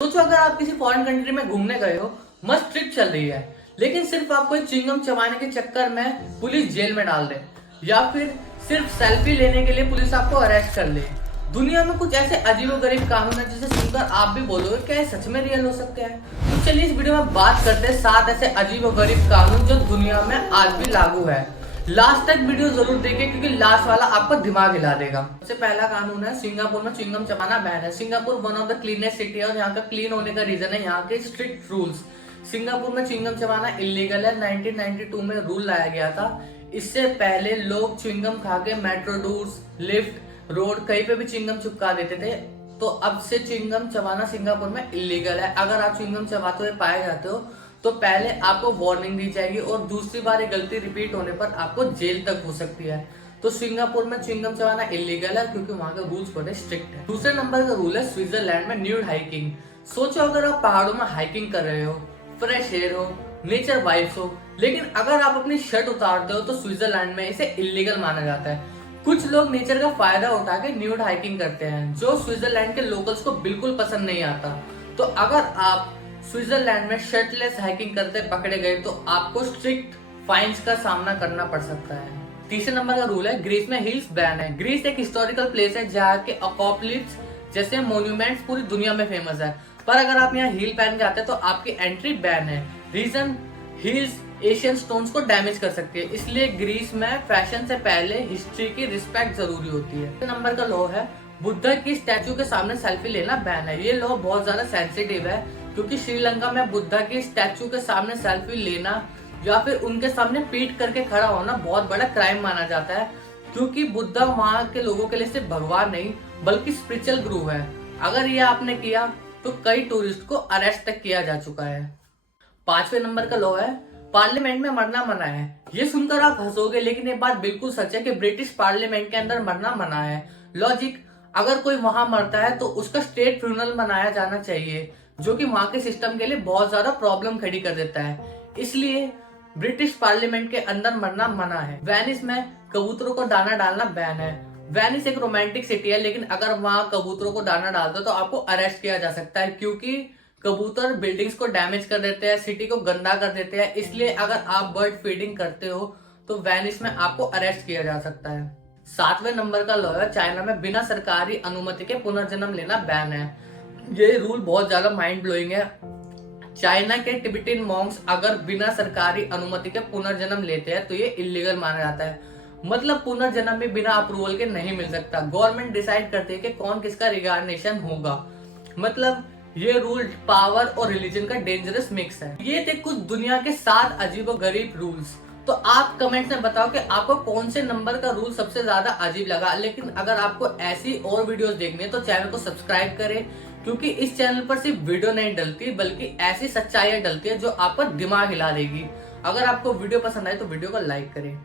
सोचो अगर आप किसी फॉरेन कंट्री में घूमने गए हो, मस्त ट्रिप चल रही है, लेकिन सिर्फ आपको एक च्युइंगम चबाने के चक्कर में पुलिस जेल में डाल दे, या फिर सिर्फ सेल्फी लेने के लिए पुलिस आपको अरेस्ट कर ले। दुनिया में कुछ ऐसे अजीबोगरीब कानून है जिसे सुनकर आप भी बोलोगे क्या ये सच में रियल हो सकते हैं। तो चलिए इस वीडियो में बात करते हैं 7 ऐसे अजीबोगरीब कानून जो दुनिया में आज भी लागू है। लास्ट तक वीडियो जरूर देखें क्योंकि लास्ट वाला आपका दिमाग हिला देगा। सबसे पहला कानून है, सिंगापुर में च्युइंगम चबाना बैन है। Singapore one of the cleanest city है और यहाँ का क्लीन होने का रीजन है यहाँ के स्ट्रिक्ट रूल्स। सिंगापुर में च्युइंगम चबाना इलीगल है। 1992 में रूल लाया गया था। इससे पहले लोग च्युइंगम खा के मेट्रो डोर्स, लिफ्ट, रोड कहीं पे भी च्युइंगम चिपका देते थे। तो अब से च्युइंगम चबाना सिंगापुर में इलीगल है। अगर आप च्युइंगम चबाते हुए पाए जाते हो तो पहले आपको वार्निंग दी जाएगी और दूसरी बार ये गलती रिपीट होने पर आपको जेल तक हो सकती है। तो सिंगापुर में च्युइंगम चबाना इलीगल है क्योंकि वहां के रूल्स बड़े स्ट्रिक्ट है। दूसरे नंबर का रूल है स्विट्जरलैंड में न्यूड हाइकिंग। सोचो अगर आप पहाड़ों में हाइकिंग कर रहे हो, फ्रेश एयर हो, नेचर वाइब्स हो, लेकिन अगर आप अपनी शर्ट उतारते हो तो स्विट्जरलैंड में इसे इलीगल माना जाता है। कुछ लोग नेचर का फायदा उठा के न्यूड हाइकिंग करते हैं जो स्विट्जरलैंड के लोकल्स को बिल्कुल पसंद नहीं आता। तो अगर आप स्विट्जरलैंड में शर्टलेस हाइकिंग करते पकड़े गए तो आपको स्ट्रिक्ट फाइन्स का सामना करना पड़ सकता है। तीसरे नंबर का रूल है ग्रीस में हिल्स बैन है। ग्रीस एक हिस्टोरिकल प्लेस है जहाँ के अकोपलिप्स जैसे मोन्यूमेंट्स पूरी दुनिया में फेमस है, पर अगर आप यहाँ हील पहन के आते हैं तो आपकी एंट्री बैन है। रीजन, हील्स एशियन स्टोन्स को डैमेज कर सकती है, इसलिए ग्रीस में फैशन से पहले हिस्ट्री की रिस्पेक्ट जरूरी होती है। नंबर का लॉ है बुद्धा की स्टैचू के सामने सेल्फी लेना बैन है। ये लॉ बहुत ज्यादा सेंसिटिव है क्योंकि श्रीलंका में बुद्धा की स्टैचू के सामने सेल्फी लेना या फिर उनके सामने पीट करके खड़ा होना बहुत बड़ा क्राइम माना जाता है, क्योंकि बुद्धा वहाँ के लोगों के लिए सिर्फ भगवान नहीं बल्कि स्पिरिचुअल गुरु है। अगर ये आपने किया तो कई टूरिस्ट को अरेस्ट तक किया जा चुका है। पांचवें नंबर का लॉ है पार्लियामेंट में मरना मना है। ये सुनकर आप हंसोगे लेकिन ये बात बिल्कुल सच है कि ब्रिटिश पार्लियामेंट के अंदर मरना मना है। लॉजिक, अगर कोई वहां मरता है तो उसका स्टेट फ्यूनरल मनाया जाना चाहिए, जो कि वहां के सिस्टम के लिए बहुत ज्यादा प्रॉब्लम खड़ी कर देता है। इसलिए ब्रिटिश पार्लियामेंट के अंदर मरना मना है। वेनिस में कबूतरों को दाना डालना बैन है। वेनिस एक रोमांटिक सिटी है, लेकिन अगर वहां कबूतरों को दाना डालते हो तो आपको अरेस्ट किया जा सकता है, क्योंकि कबूतर बिल्डिंग्स को डैमेज कर देते हैं, सिटी को गंदा कर देते हैं। इसलिए अगर आप बर्ड फीडिंग करते हो तो वेनिस में आपको अरेस्ट किया जा सकता है। सातवें नंबर का लॉ है चाइना में बिना सरकारी अनुमति के पुनर्जन्म लेना बैन है। ये रूल बहुत ज्यादा माइंड ब्लोइंग है। चाइना के टिबेटियन मॉन्क्स अगर बिना सरकारी अनुमति के पुनर्जन्म लेते हैं तो ये इलीगल माना जाता है। मतलब पुनर्जन्म भी बिना अप्रूवल के नहीं मिल सकता। गवर्नमेंट डिसाइड करती है कि कौन किसका रिगार्नेशन होगा। मतलब ये रूल पावर और रिलीजन का डेंजरस मिक्स है। ये थे कुछ दुनिया के 7 अजीबोगरीब रूल्स। तो आप कमेंट्स में बताओ कि आपको कौन से नंबर का रूल सबसे ज्यादा अजीब लगा। लेकिन अगर आपको ऐसी और वीडियोस देखनी है तो चैनल को सब्सक्राइब करें, क्योंकि इस चैनल पर सिर्फ वीडियो नहीं डलती बल्कि ऐसी सच्चाइयां डलती है जो आपका दिमाग हिला देगी। अगर आपको वीडियो पसंद आए तो वीडियो को लाइक करें।